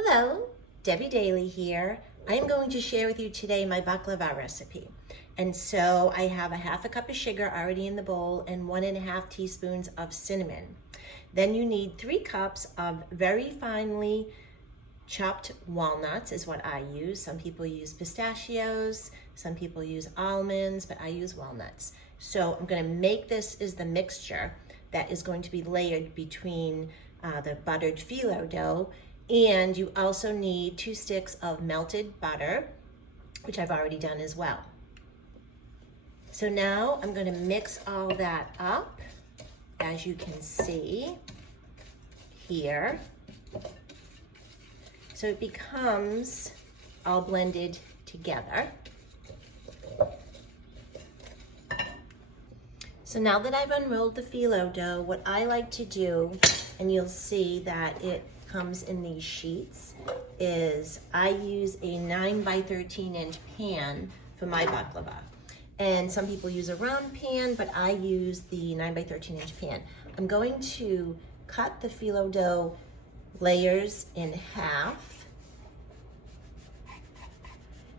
Hello, Debbie Daly here. I'm going to share with you today my baklava recipe. And so I have a half a cup of sugar already in the bowl and 1.5 teaspoons of cinnamon. Then you need 3 cups of very finely chopped walnuts is what I use. Some people use pistachios, some people use almonds, but I use walnuts. So I'm going to make this is the mixture that is going to be layered between the buttered phyllo dough. And you also need 2 sticks of melted butter, which I've already done as well. So now I'm going to mix all that up, as you can see here. So it becomes all blended together. So now that I've unrolled the phyllo dough, what I like to do, and you'll see that it comes in these sheets, is I use a 9 by 13 inch pan for my baklava. And some people use a round pan, but I use the 9 by 13 inch pan. I'm going to cut the phyllo dough layers in half.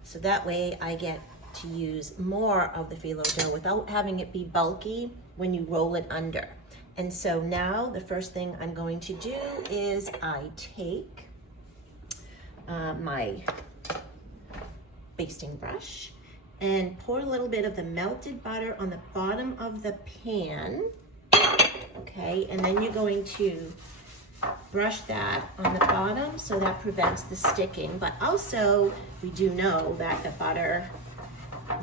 So that way I get to use more of the phyllo dough without having it be bulky when you roll it under. And so now the first thing I'm going to do is I take my basting brush and pour a little bit of the melted butter on the bottom of the pan. Okay, and then you're going to brush that on the bottom so that prevents the sticking. But also, we do know that the butter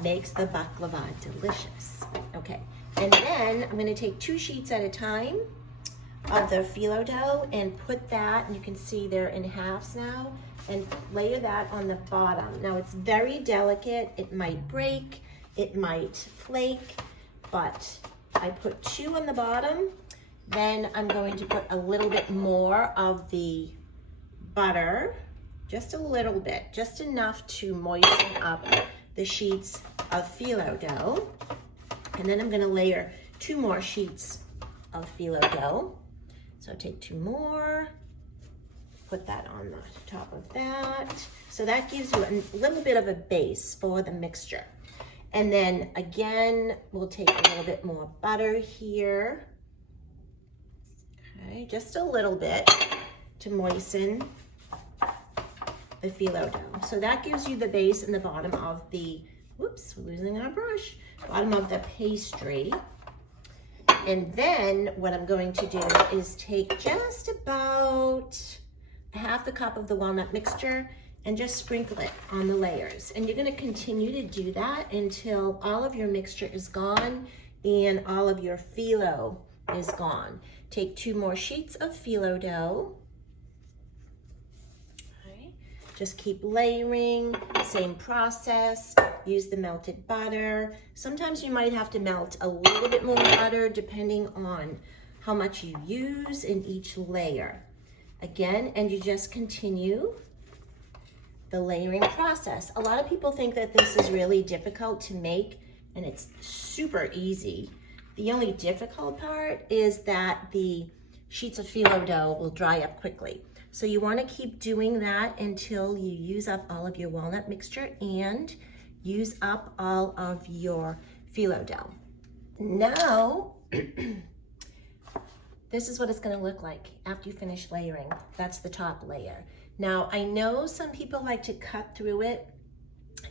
makes the baklava delicious. Okay. And then I'm going to take 2 sheets at a time of the phyllo dough and put that, and you can see they're in halves now, and layer that on the bottom. Now it's very delicate. It might break, it might flake, but I put 2 on the bottom. Then I'm going to put a little bit more of the butter, just a little bit, just enough to moisten up the sheets of phyllo dough. And then I'm gonna layer 2 more sheets of phyllo dough. So take 2 more, put that on the top of that. So that gives you a little bit of a base for the mixture. And then again, we'll take a little bit more butter here. Okay, just a little bit to moisten the phyllo dough. So that gives you the base in the bottom of the, whoops, we're losing our brush. Bottom of the pastry. And then what I'm going to do is take just about half a cup of the walnut mixture and just sprinkle it on the layers. And you're going to continue to do that until all of your mixture is gone and all of your phyllo is gone. Take 2 more sheets of phyllo dough. Just keep layering, same process, use the melted butter. Sometimes you might have to melt a little bit more butter depending on how much you use in each layer. Again, and you just continue the layering process. A lot of people think that this is really difficult to make, and it's super easy. The only difficult part is that the sheets of phyllo dough will dry up quickly. So you want to keep doing that until you use up all of your walnut mixture and use up all of your phyllo dough. Now, this is what it's going to look like after you finish layering. That's the top layer. Now, I know some people like to cut through it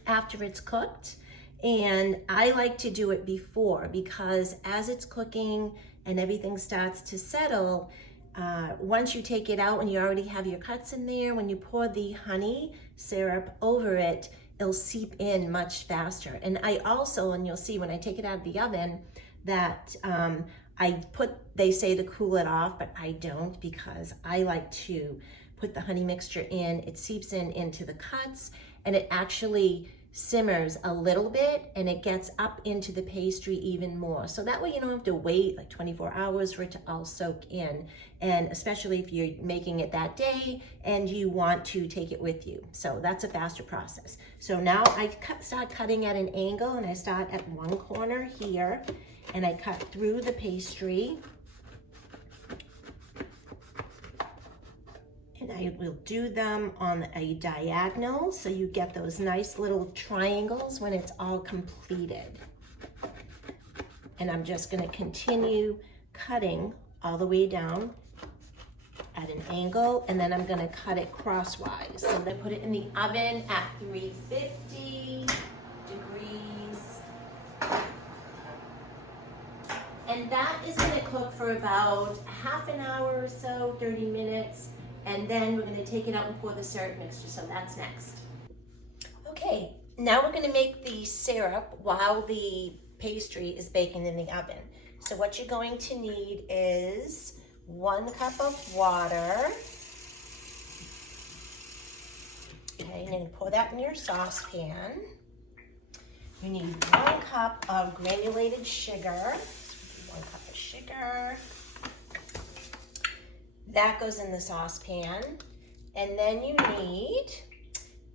after it's cooked, and I like to do it before because as it's cooking and everything starts to settle, once you take it out and you already have your cuts in there, when you pour the honey syrup over it, it'll seep in much faster. And I also, and you'll see when I take it out of the oven, that they say to cool it off, but I don't because I like to put the honey mixture in. It seeps in into the cuts and it actually simmers a little bit and it gets up into the pastry even more. So that way you don't have to wait like 24 hours for it to all soak in. And especially if you're making it that day and you want to take it with you. So that's a faster process. So now I start cutting at an angle and I start at one corner here and I cut through the pastry. And I will do them on a diagonal so you get those nice little triangles when it's all completed. And I'm just going to continue cutting all the way down at an angle, and then I'm going to cut it crosswise. So I'm going to put it in the oven at 350 degrees. And that is going to cook for about half an hour or so, 30 minutes. And then we're going to take it out and pour the syrup mixture. So that's next. Okay, now we're going to make the syrup while the pastry is baking in the oven. So what you're going to need is 1 cup of water. Okay, and then pour that in your saucepan. You need 1 cup of granulated sugar. 1 cup of sugar. That goes in the saucepan. And then you need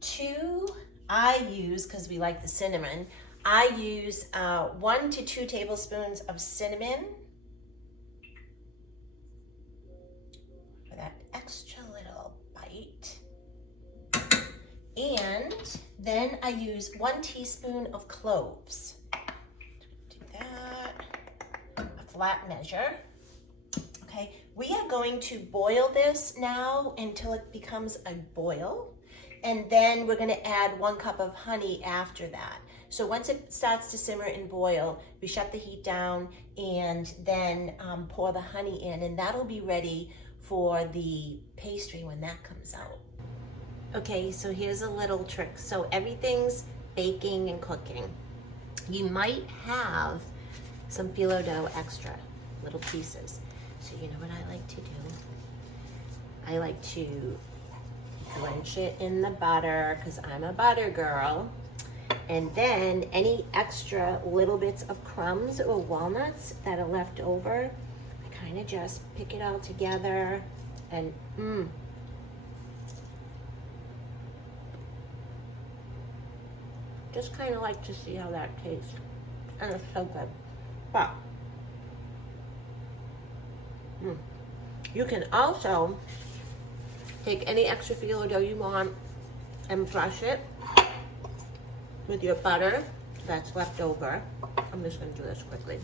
2, I use, because we like the cinnamon, I use 1 to 2 tablespoons of cinnamon for that extra little bite. And then I use 1 teaspoon of cloves. Do that, a flat measure. Okay, we are going to boil this now until it becomes a boil. And then we're gonna add 1 cup of honey after that. So once it starts to simmer and boil, we shut the heat down and then pour the honey in, and that'll be ready for the pastry when that comes out. Okay, so here's a little trick. So everything's baking and cooking. You might have some phyllo dough extra, little pieces. So you know what I like to do? I like to drench it in the butter because I'm a butter girl. And then any extra little bits of crumbs or walnuts that are left over, I kind of just pick it all together and just kind of like to see how that tastes. And it's so good. But you can also take any extra phyllo dough you want and brush it with your butter that's left over. I'm just going to do this quickly.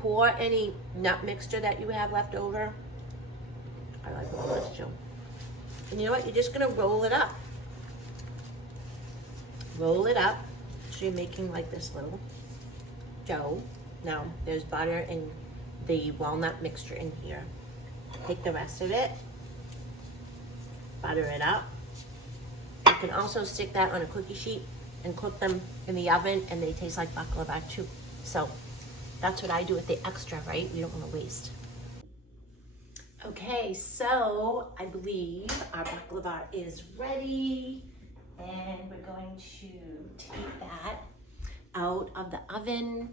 Pour any nut mixture that you have left over. I like walnuts too. And you know what? You're just going to roll it up. Roll it up so you're making like this little dough. Now there's butter and the walnut mixture in here. Take the rest of it, butter it up. You can also stick that on a cookie sheet and cook them in the oven, and they taste like baklava too. So that's what I do with the extra, right? We don't want to waste. Okay, so I believe our baklava is ready, and we're going to take that out of the oven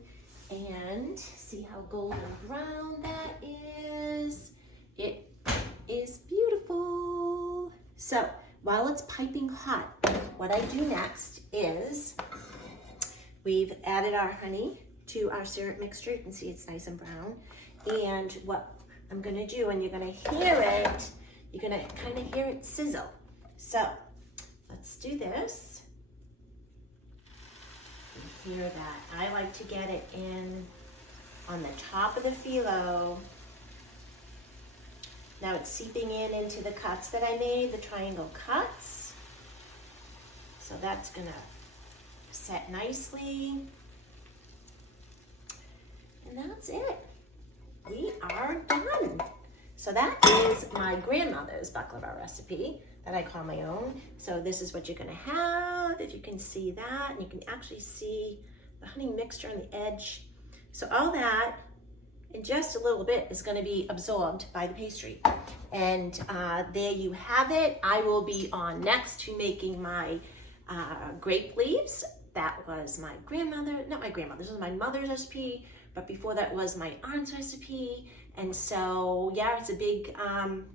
and see how golden brown that is. It is beautiful. So while it's piping hot, what I do next is we've added our honey to our syrup mixture. You can see it's nice and brown. And what I'm gonna do, and you're gonna hear it, you're gonna kind of hear it sizzle. So let's do this. You hear that? I like to get it in on the top of the phyllo. Now it's seeping in into the cuts that I made, the triangle cuts. So that's gonna set nicely. And that's it. We are done. So that is my grandmother's baklava recipe that I call my own. So this is what you're gonna have, if you can see that, and you can actually see the honey mixture on the edge. So all that in just a little bit is gonna be absorbed by the pastry. And there you have it. I will be on next to making my grape leaves. That was my grandmother, not my grandmother, this was my mother's recipe, but before that was my aunt's recipe. And so, yeah, it's a big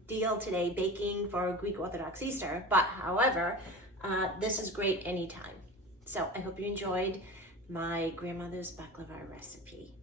deal today, baking for Greek Orthodox Easter. But however, this is great anytime. So I hope you enjoyed my grandmother's baklava recipe.